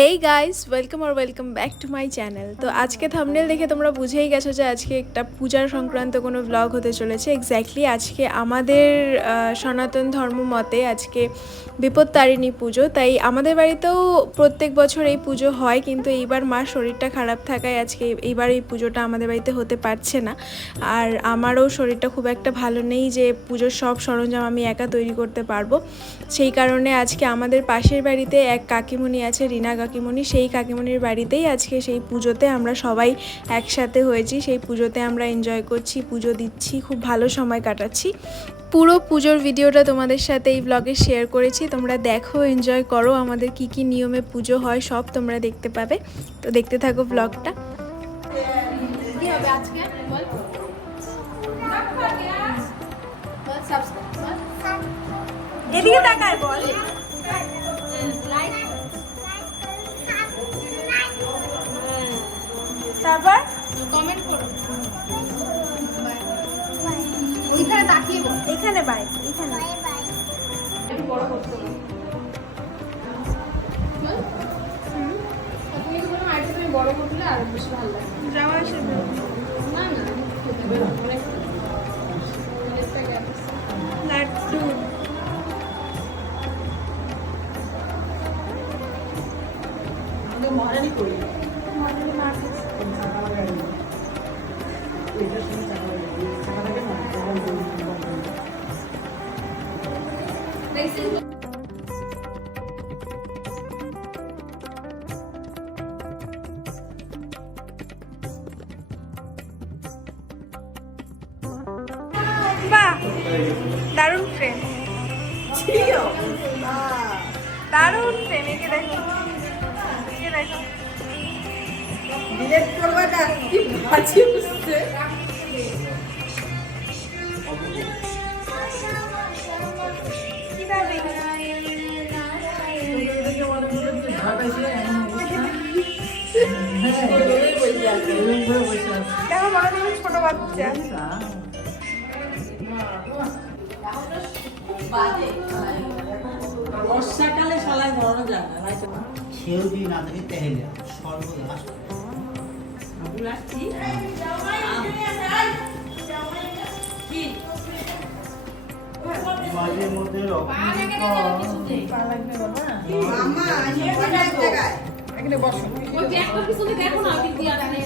Hey guys welcome back to my channel. তো আজকে thumbnail দেখে তোমরা বুঝেই গেছো যে আজকে একটা পূজার সংক্রান্ত কোনো ব্লগ হতে চলেছে। এক্স্যাক্টলি আজকে আমাদের সনাতন ধর্ম মতে আজকে বিপত্তারিণী পুজো। তাই আমাদের বাড়িতেও প্রত্যেক বছর এই পুজো হয়, কিন্তু এইবার মার শরীরটা খারাপ থাকায় আজকে এইবার এই পুজোটা আমাদের বাড়িতে হতে পারছে না। আর আমারও শরীরটা খুব একটা ভালো নেই যে পুজোর সব সরঞ্জাম আমি একা তৈরি করতে পারবো। সেই কারণে আজকে আমাদের পাশের বাড়িতে এক কাকিমণি আছে, রিনা কাকিমণি, সেই কাকিমণির বাড়িতেই আজকে সেই পুজোতে আমরা সবাই একসাথে হয়েছি। সেই পুজোতে আমরা এনজয় করছি, পুজো দিচ্ছি, খুব ভালো সময় কাটাচ্ছি। পুরো পুজোর ভিডিওটা তোমাদের সাথে এই ব্লগে শেয়ার করেছি, তোমরা দেখো, এনজয় করো। আমাদের কি কি নিয়মে পুজো হয় সব তোমরা দেখতে পাবে, তো দেখতে থাকো ব্লগটা। কি হবে আজকে বল? এদিকে তাকায় বল। তারপর কমেন্ট করো, ওইখানে তাকিয়ে বল। এখানে বাইক, এখানে একটু বড় করতে হবে। তুমি তো কোনো আইটেম তুমি বড় করলে আরো বেশি ভালো লাগে। যাওয়া আসে না না অনেক লাড্ডু। বাহ, দারুণ ফ্রেম, দারুণ ফ্রেম। একে দেখো, একে দেখো। ডিলেট করবা না, কি বাজি উঠছে। কিভাবে দেখো, বড় দেখো, ছোট বাচ্চা। বর্ষাকালে সলাই ধরানো যায় না, কেউ যদি না থাকে তাহলে সর্বনাশ। মাঝে মধ্যে এখানে বসো। ওই ব্যাগটা পিছনে দেখো না, ওই দিয়ে আছে।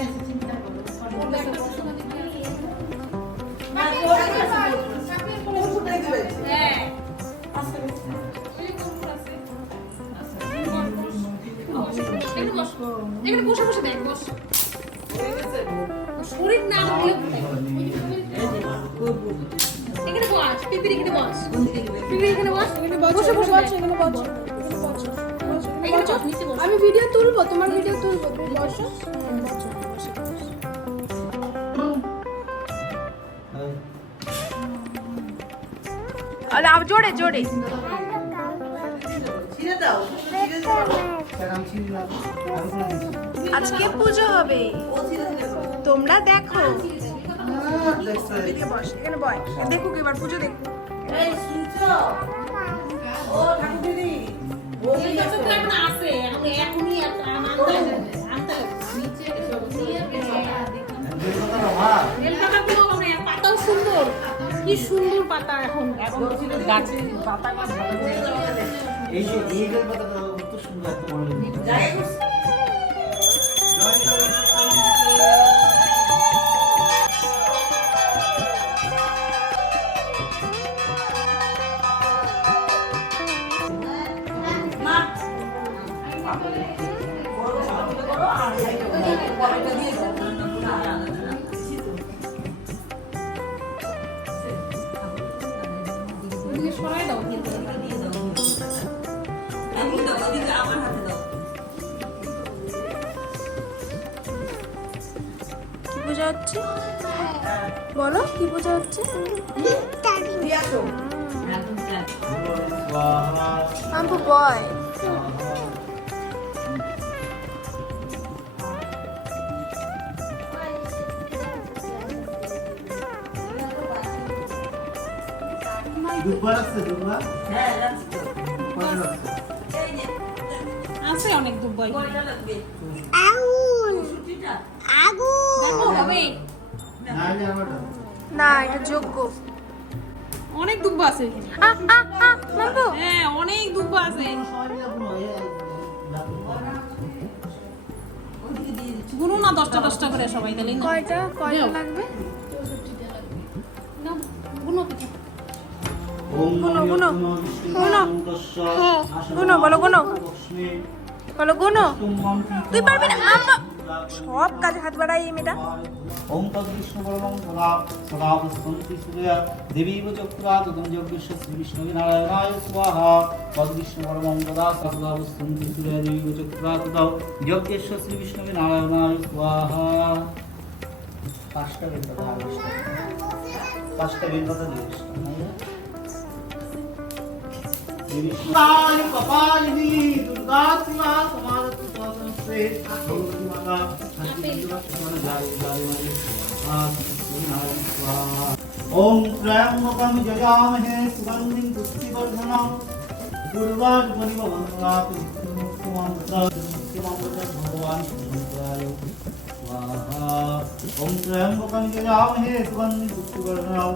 হ্যাঁ এখানে বসে বসে দেখ, বস। শরীর না হলে এখানে বস, পিপির এখানে বস, পিপির এখানে বস, বসে বসে বস, এখানে বস, এখানে বস, নিচে বস। আমি ভিডিও তুলবো, তোমার ভিডিও তুলবো, তুমি বসো। জোরে জোরে। ছিঁড়ে দাও, ছিঁড়ে দাও। আজকে পুজো হবে, ও ছিঁড়ে দিল। তোমরা দেখো। দেখছো? এদিকে বস, এখানে বয়, দেখুক এবার পুজো দেখুক। এই শুনছো? ও ঠাকুর দিদি, ও এই কি তো তো এখন আছে, এখন এখনই আনতে আনতে নিচে বেল পাতাগুলো মানে পাতাও সুন্দর, কি সুন্দর পাতা এখন গাছে পাতা গাছ ভালো করে। এই যে এই বেল পাতাটা কত সুন্দর একটা মনে হয়। যাই জয় জয় মা বড় সামনে করো আর পরেরটা দিয়ে দাও। ওদিকে সরাই দাও, আমি দাও, ওদিকে আমার হাতে দাও। কি পূজা হচ্ছে বলো, কি পূজা হচ্ছে? দিয়ে আসো। স্বাহা আম্পু বয়। দুবার আছে দুবার। হ্যাঁ যাচ্ছি তো। কয়জন আছে? এই যে আছে অনেক দুব্বা এখানে। কয়টা লাগবে? আগুন ছুটিটা? আগুন দেখো হবে। না না আমারটা না এটা যোগ্য। অনেক দুব্বা আছে এখানে। মাম্পু হ্যাঁ অনেক দুব্বা আছে। সবাই এখন ওদিকে দিয়ে দিচ্ছি। গুনো না 10টা করে সবাই তাহলে না। কয়টা দাও। লাগবে? নাও, গুনো পিঠে। গুনো, গুনো। গুনো, বলো গুনো। বলো গুনো। তুই পারবি না আম্মা। সব কাজে হাত বাড়াই এই মেয়েটা। ওম তদ্বিষ্ণু পরমং সদা সদা বস্তন্তি সূর্যা দেবীব চক্রা তদম যজ্ঞস্য শ্রী বিষ্ণবে নারায়ণায় স্বাহা তদ্বিষ্ণু পরমং সদা সদা বস্তন্তি সূর্যা দেবীব চক্রা তদম যজ্ঞস্য শ্রী বিষ্ণবে নারায়ণায় স্বাহা। পাঁচটা বেলপাতা দিস। কালী কপালিনী দুর্গা শিবা সমারতি সদনস্তে ভগবতী মাতা ओम त्र्यंबकं यजामहे सुगंधिं पुष्टिवर्धनं पूर्वार्पणि भवन्नाथ भगवान शंकराय स्वाहा। ओम त्र्यंबकं यजामहे सुगंधिं पुष्टिवर्धनं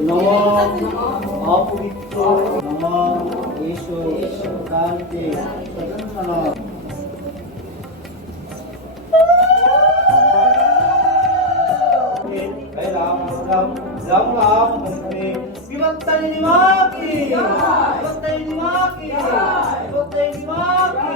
नमः अपवित्र नमः ईशो शांति सदंसना। राम राम राम राम हरे विमत्तै निवाकी विमत्तै निवाकी विमत्तै निवाकी।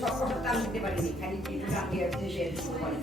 সব কথা টান দিতে পারিনি, খালি একটু টান দিয়ে শেষ করে।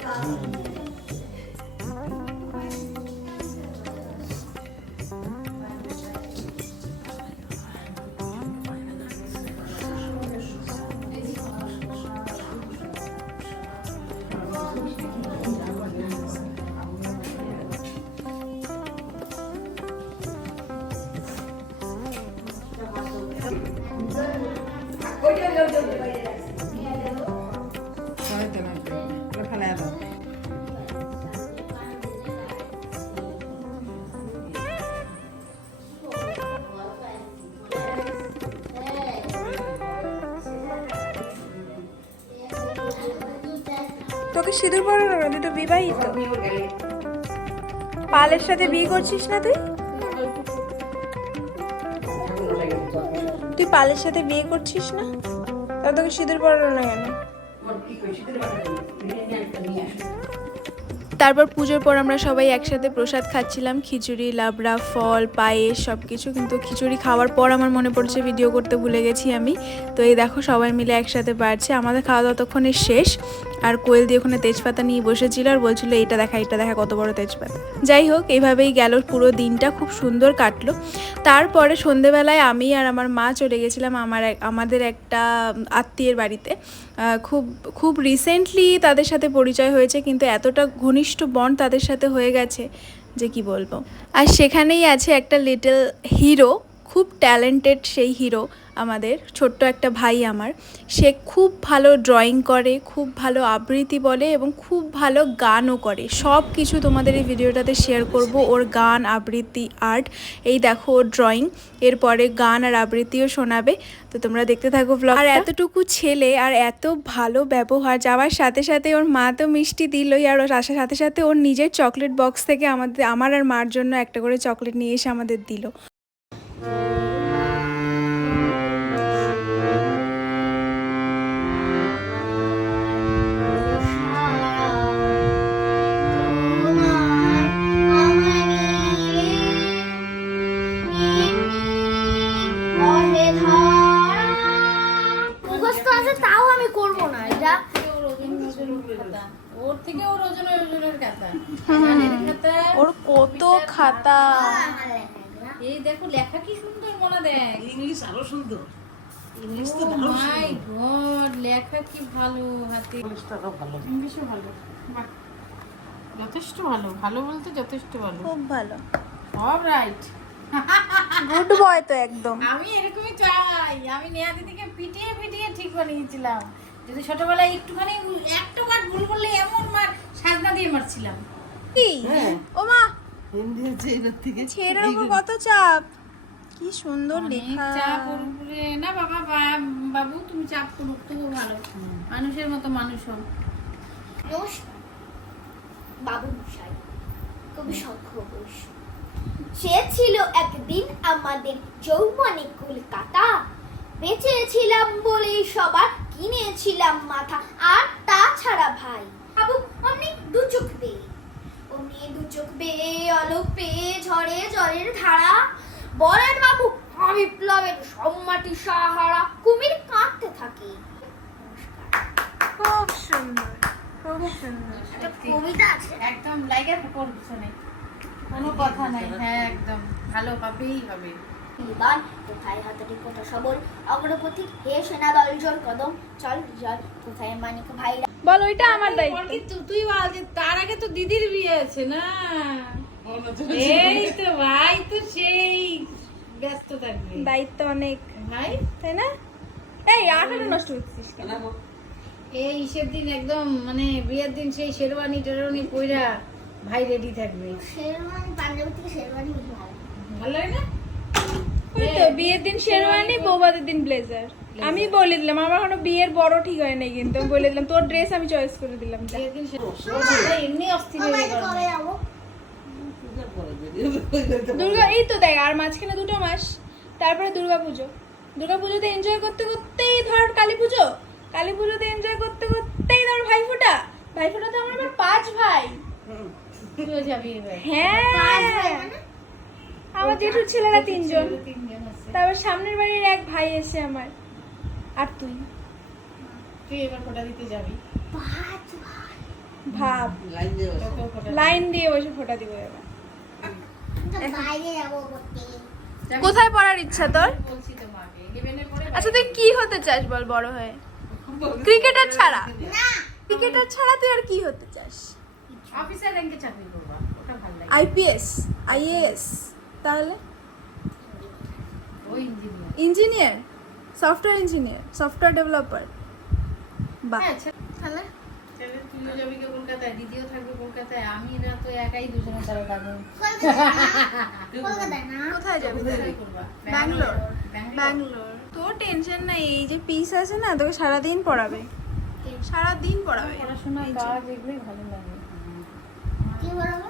তোকে সিঁদুর পরানো না, তুই তো বিবাহিত। পালের সাথে বিয়ে করছিস না তুই? তুই পালের সাথে বিয়ে করছিস না? তাহলে তোকে সিঁদুর পরানো না কেন? তারপর পুজোর পর আমরা সবাই একসাথে প্রসাদ খাচ্ছিলাম, খিচুড়ি, লাবড়া, ফল, পায়েস সব কিছু। কিন্তু খিচুড়ি খাওয়ার পর আমার মনে পড়ছে ভিডিও করতে ভুলে গেছি আমি। তো এই দেখো সবাই মিলে একসাথে বাড়ছে। আমাদের খাওয়া দাওয়া ততক্ষণে শেষ। আর কোয়েল দিয়ে ওখানে তেজপাতা নিয়ে বসেছিল আর বলছিল এইটা দেখা কত বড় তেজপাতা। যাই হোক এইভাবেই গেল পুরো দিনটা, খুব সুন্দর কাটলো। তারপরে সন্ধেবেলায় আমি আর আমার মা চলে গেছিলাম আমাদের একটা আত্মীয়ের বাড়িতে। খুব রিসেন্টলি তাদের সাথে পরিচয় হয়েছে, কিন্তু এতটা ঘনিষ্ঠ বন্ড তাদের সাথে হয়ে গেছে যে কি বলবো। আর সেখানেই আছে একটা লিটল হিরো, খুব ট্যালেন্টেড সেই হিরো, আমাদের ছোট্ট একটা ভাই আমার। সে খুব ভালো ড্রয়িং করে, খুব ভালো আবৃত্তি বলে এবং খুব ভালো গানও করে। সব কিছু তোমাদের এই ভিডিওটাতে শেয়ার করব, ওর গান, আবৃত্তি, আর্ট। এই দেখো ওর ড্রয়িং, এরপরে গান আর আবৃত্তিও শোনাবে। তো তোমরা দেখতে থাকো ব্লগ। আর এতটুকু ছেলে আর এত ভালো ব্যবহার, যাওয়ার সাথে সাথে ওর মা তো মিষ্টি দিলই, আর ওর আসার সাথে সাথে ওর নিজের চকলেট বক্স থেকে আমার আর মার জন্য একটা করে চকলেট নিয়ে এসে আমাদের দিল। মুখস্থ আছে তাও আমি করব না এটা। ওর থেকে ওর ওজনের খাতা গানের খাতা ওর কত খাতা। এই দেখো লেখা কি সুন্দর মনে দেখ ইংলিশ আরো সুন্দর। ইংলিশ তো ও দারুণ মাই সুন্দর। গড লেখা কি ভালো হাতে ইংলিশটা আরো ভালো। ইংলিশও ভালো বাহ, যথেষ্ট ভালো ভালো বলতে যথেষ্ট ভালো খুব ভালো, সব রাইট গুড বয় তো একদম। আমি এরকমই চাই। আমি নেহা দিদিকে পিটিয়ে পিটিয়ে ঠিক বানিয়েছিলাম। যদি ছোটবেলায় একটুখানি একটা ওয়ার্ড ভুল করলে এমন মার সাজনা দিয়ে মারছিলাম। কি হ্যাঁ। ও মা, হিন্দি হচ্ছে এর থেকে। ছেলের উপর কত চাপ, কি সুন্দর অনেক লেখা। চাপ ওর উপরে। না বাবা বাবু তুমি চাপ করুক তবু ভালো, মানুষের মতো মানুষ হোক। নমস্কার বাবু মশাই, কবি শঙ্খ ঘোষ। সে ছিল একদিন আমাদের যৌবনে কলকাতা, বেঁচেছিলাম বলেই সবার কিনেছিলাম মাথা। আর তাছাড়া ভাই বাবু অমনি দু চোখ বেয়ে, অমনি দু চোখ বেয়ে, অলোক পেয়ে ঝরে জলের ধারা। বলেন বাবু বিপ্লবের সম্মাটি সাহারা, কুমির কাঁদতে থাকে। নমস্কার। খুব সুন্দর, খুব সুন্দর। একটা কবিতা আছে, একদম লাইকের উপর পিছনে কোনো কথা নাই। হ্যাঁ একদম ভালো হবেই হবে। নিবান কোথায় হাতাটি কোথা সবল, অগ্রপথিক হে সেনা দল জোর কদম, চল জল কোথায় মানিক ভাই। বল, ওইটা আমার দায়িত্ব। বল কি তুই বল যে তার আগে তো দিদির বিয়ে আছে না? এই তো ভাই তো সেই ব্যস্ত থাকবে দায়িত্ব অনেক, ভাই। তাই না? এই আঠাটা নষ্ট করছিস কেন? এই ঈশের দিন একদম মানে বিয়ের দিন সেই শেরওয়ানি টেরওয়ানি পইরা ভাই রেডি থাকবে। শেরওয়ানি পাঞ্জাবি থেকে শেরওয়ানি বেশি ভালো। ভালো লাগে না? ওই তো বিয়ের দিন শেরওয়ানি, বৌভাতের দিন ব্লেজার। আমি বলে দিলাম, আমার এখনো বিয়ের বড় ঠিক হয় নাই, কিন্তু আমি বলে দিলাম তোর ড্রেস আমি চয়েস করে দিলাম। যা। বিয়ের দিন শেরওয়ানি এমনি অস্থির হয়ে কবে গেল। যাবো? পূজার পরে বেরিয়ে দুর্গা, এই তো দেখ আর মাঝখানে 2 মাস, তারপরে দুর্গাপুজো। দুর্গাপুজোতে এনজয় করতে করতেই ধর কালী পুজো, কালী পুজোতে এনজয় করতে করতেই ধর ভাইফোঁটা, ভাইফোঁটাতে আমার আবার 5 ভাই। তুইও যাবি এবার? হ্যাঁ, আমার জেঠুর ছেলেরা 3 জন, তিনজন আছে। তারপর সামনের বাড়ির এক ভাই এসে আমার, আর তুই। তুই এবার ফোঁটা দিতে যাবি? পাঁচ ভাই। ভাব, লাইন দিয়ে বসো। তোকেও ফোঁটা লাইন দিয়ে বসে ফোঁটা দিব এবার। তো বাইরে যাবো করতে। যাবি? কোথায় পড়ার ইচ্ছা তোর? বলছি তো মাকে 11 এ পড়ে আচ্ছা তুই কি হতে চাস বল বড় হয়ে? ক্রিকেটার ছাড়া, না, ক্রিকেটার ছাড়া তুই আর কি হতে চাস? অফিসার র্যাঙ্কে চাকরি করবা, ওটা ভালো লাগে। আইপিএস, আইএএস, তাহলে ও engineer. Engineer, software engineer, software developer. বাহ, হ্যাঁ তাহলে ছেলে তুইও যাবি কি কলকাতায়, দিদিও থাকবে কলকাতায়, আমি না তো একাই দুজনে তারা থাকবো। কলকাতায় না। কোথায় যাবি তাহলে? কোথায় করবা? ব্যাঙ্গালোর, ব্যাঙ্গালোর। ব্যাঙ্গালোর। তোর টেনশন নাই, এই যে পিস আছে না, তোকে সারাদিন পড়াবে, সারাদিন পড়াবে। পড়াশোনা কাজ এগুলোই ভালো লাগে কি বলবো?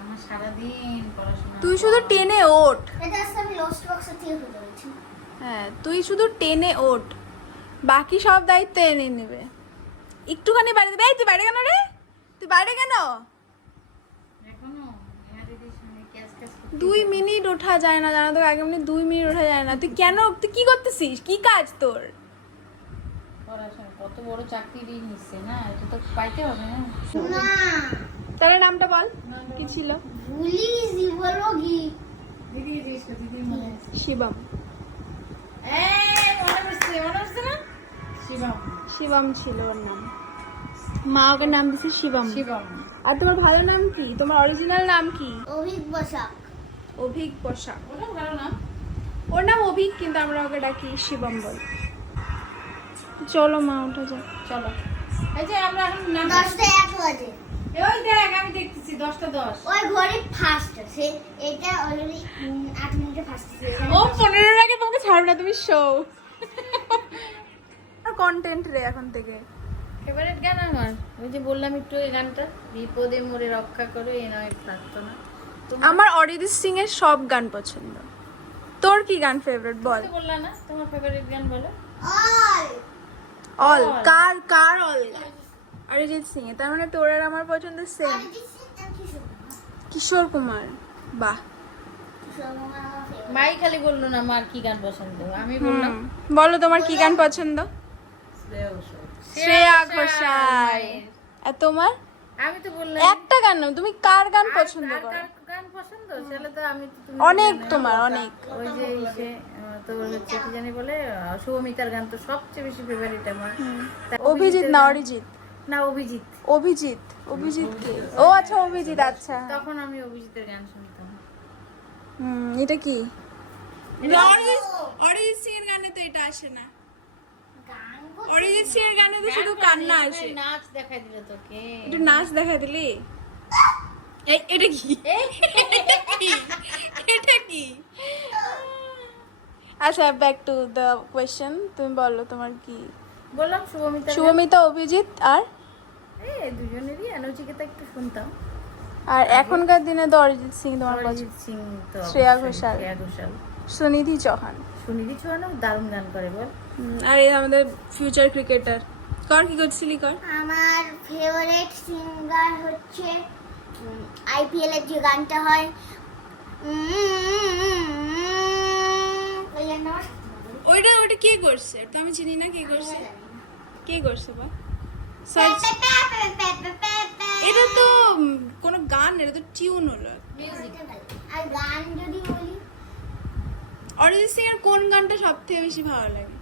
আমার, সারাদিন পড়াশোনা। তুই শুধু টেনে ওঠ। এটা আজকে আমি লস্ট বক্সে থেকে খুঁজে পেয়েছি। হ্যাঁ, তুই শুধু টেনে ওঠ, বাকি সব দায়িত্ব এনে নেবে। একটুখানি বাইরে দেবে। এই তুই বাইরে কেন রে? তুই বাইরে কেন? এখনো নেহা দিদির সঙ্গে ক্যাচ ক্যাচ 2 মিনিট ওঠা যায় না, জানা তো আগে এমনি 2 মিনিট ওঠা যায় না। তুই কেন, তুই কি করতেছিস? কি কাজ তোর? পড়াশোনা কত বড় চাকরি নিচ্ছে না, এটা তো পাইতে হবে না। না, তাহলে নামটা বল, কি ছিল? পুলিশ জীবরোগী। দিদি জিজ্ঞেস কর, দিদির মনে আছে? শিবম, মনে পড়ছে না? শিবম। শিবম ছিল ওর নাম। মা ওকে নাম দিছে শিবম। শিবম। আর তোমার ভালো নাম কি? তোমার অরিজিনাল নাম কি? অভিক বসাক। অভিক বসাক। ওটা ভালো না? ওর নাম অভিক, কিন্তু আমরা ওকে ডাকি শিবম বল। চলো মা, ওঠা যাক। চলো। এই যে আমরা এখন নাম 10টা 1 বাজে। ওই দেখ আমি দেখতেছি 10টা 10। ওই ঘড়ি ফার্স্ট আছে, এটা অলরেডি 8 মিনিটে ফার্স্ট আছে। ও 15 আগে তোমাকে ছাড়বে না, তুমি শো আর কন্টেন্ট রে এখন থেকে। ফেভারিট গান আমার ওই যে বললাম একটু এই গানটা, বিপদে মোরে রক্ষা করো এ নয় প্রার্থনা। আমার অরিজিৎ সিং এর সব গান পছন্দ। তোর কি গান ফেভারিট বল? তো বললা না তোমার ফেভারিট গান বলো। অল অল, কার কার অল গান? অরিজিৎ সিং এর। তার মানে তোর আর আমার পছন্দ সেম। অরিজিৎ সিং আর কিশোর কুমার। কিশোর কুমার, বাহ। কিশোর কুমার আমার favorite। মাই খালি বললো না মার কি গান পছন্দ, আমি বললাম বলো তোমার কি গান পছন্দ? শ্রেয়া ঘোষাল। আর তোমার? আমি তো বললাম একটা গান না, তুমি কার গান পছন্দ আর করো? কার গান পছন্দ সেটা তো আমি তো তুমি অনেক জানো। তোমার অনেক। ওই যে ইসে তোর হচ্ছে কি জানি বলে শুভমিতার গান তো সবচেয়ে বেশি ফেভারিট আমার। তা অভিজিৎ না গান- অরিজিৎ? না অভিজিৎ। অভিজিৎ। অভিজিৎ কে? ও আচ্ছা অভিজিৎ, আচ্ছা। তখন আমি অভিজিতের গান শুনতাম। এটা কি? অরিজিৎ সিং এর গানে তো এটা আসে না। অরিজিৎ সিং এর গানে তো শুধু কান্না আসে। নাচ দেখা দিল তোকে। একটু নাচ দেখা দিলি? এটা কি? এটা কি? আচ্ছা, ব্যাক টু দ্য কোয়েশ্চেন, তুমি বলো তোমার কি? বললাম শুভমিতার গান। শুভমিতা, অভিজিৎ আর দুজনেরই নচিকেতা একটু শুনতাম। আর এখনকার দিনে তো অরিজিৎ সিং তোমার পছন্দ। অরিজিৎ সিং তো শ্রেয়া অবশ্যই, ঘোষাল। শ্রেয়া ঘোষাল। সুনিধি চৌহান। সুনিধি চৌহানও দারুণ গান করে বল। আর এই আমাদের ফিউচার ক্রিকেটার। কর, কি করছিলি কর। আমার ফেভারিট সিঙ্গার হচ্ছে আইপিএল এর যে গানটা হয় ওই গানটা আমার ওইটা কে করছে? তো আমি চিনি না কে করছে। কে করছে বা? সার্চ। এটা তো কোনো গান, এটা তো টিউন হলো। আর গান যদি বলি অরিজিৎ সিং এর কোন গানটা সবথেকে বেশি ভালো লাগে?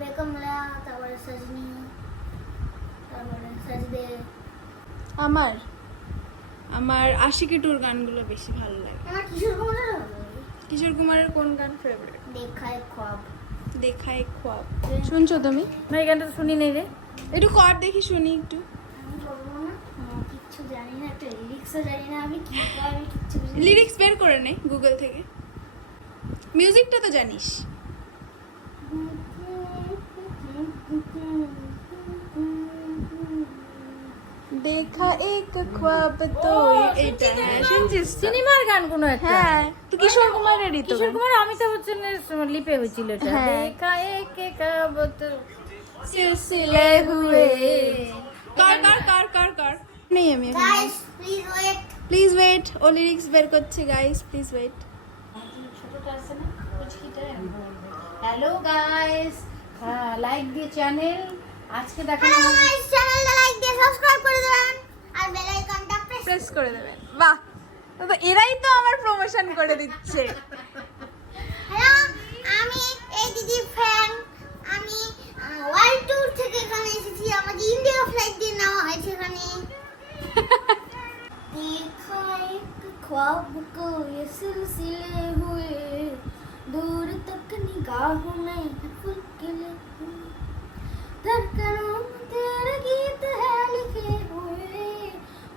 বেকমলা, তারপরে সজনি, তারপরে সজদে। আমার আশিকি টুর গানগুলো বেশি ভালো লাগে। আমার কিশোর কুমারের ভালো লাগে। কিশোর কুমারের কোন গান ফেভারিট? দেখায় খোয়াব। দেখায় খোয়াব। শুনছো তুমি? না এই গানটা তো শুনি নাই রে। একটু কর দেখি, শুনি একটু। আমি বলবো না, আমি কিচ্ছু জানি না, একটা লিরিক্সও জানি না, আমি কি গাই আমি কিচ্ছু বুঝি না। লিরিক্স বের করে নে গুগল থেকে। মিউজিকটা তো জানিস। দেখা এক খ্বাব তো এটা, হ্যাঁ শুনছিস তো? সিনেমার গান কোনো একটা। হ্যাঁ, তো কিশোর কুমারেরই তো কিশোর গান। কুমার অমিতাভ বচ্চনের লিপে হয়েছিল এটা। হ্যাঁ। দেখা এক কাবত সিলসিলে হুয়ে। কর নেই আমি। Guys please wait. Please wait, ও লিরিক্স বের করছে গাইস, প্লিজ ওয়েট। ছোটটা আছে না কুচকিটা। হ্যালো গাইস, হ্যাঁ লাইক দিয়ে চ্যানেল আজকে দেখানো হ্যালো হবে। গাইস, চ্যানেলটা লাইক দিয়ে সাবস্ক্রাইব করে দেবেন আর বেল আইকনটা প্রেস। প্রেস করে দেবেন। বাহ, তো এরাই তো আমার প্রমোশন করে দিচ্ছে। হ্যালো, আমি এই দিদির ফ্যান। আমি ওয়ার্ল্ড ট্যুর থেকে এখানে এসেছি, আমাকে ইন্ডিয়া ফ্লাইট দিয়ে নেওয়া হয়েছে এখানে। देखा एक ख्वाब को ये सिलसिले हुए, दूर तक निगाहों में फुलकिले हुए, धड़कनों में तेरे गीत है लिखे हुए,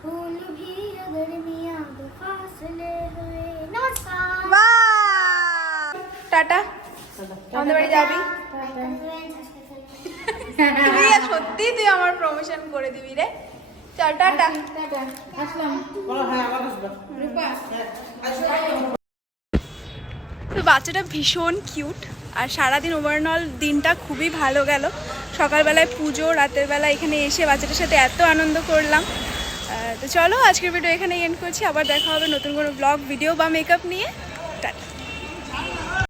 फूल भी अगर मियां फासले हुए। नमस्कार। বাহ, টাটা। আমাদের বাড়ি যাবি? তুই আর সত্যি তুই আমার প্রমোশন করে দিবি রে। চল টাটা। আসলাম। তো বাচ্চাটা ভীষণ কিউট, আর সারাদিন ওভারঅল দিনটা খুবই ভালো গেল। সকালবেলায় পুজো, রাতের বেলা এখানে এসে বাচ্চাটার সাথে এত আনন্দ করলাম। তো চলো আজকের ভিডিও এখানেই এন্ড করছি, আবার দেখা হবে নতুন কোনো ব্লগ, ভিডিও বা মেকআপ নিয়ে।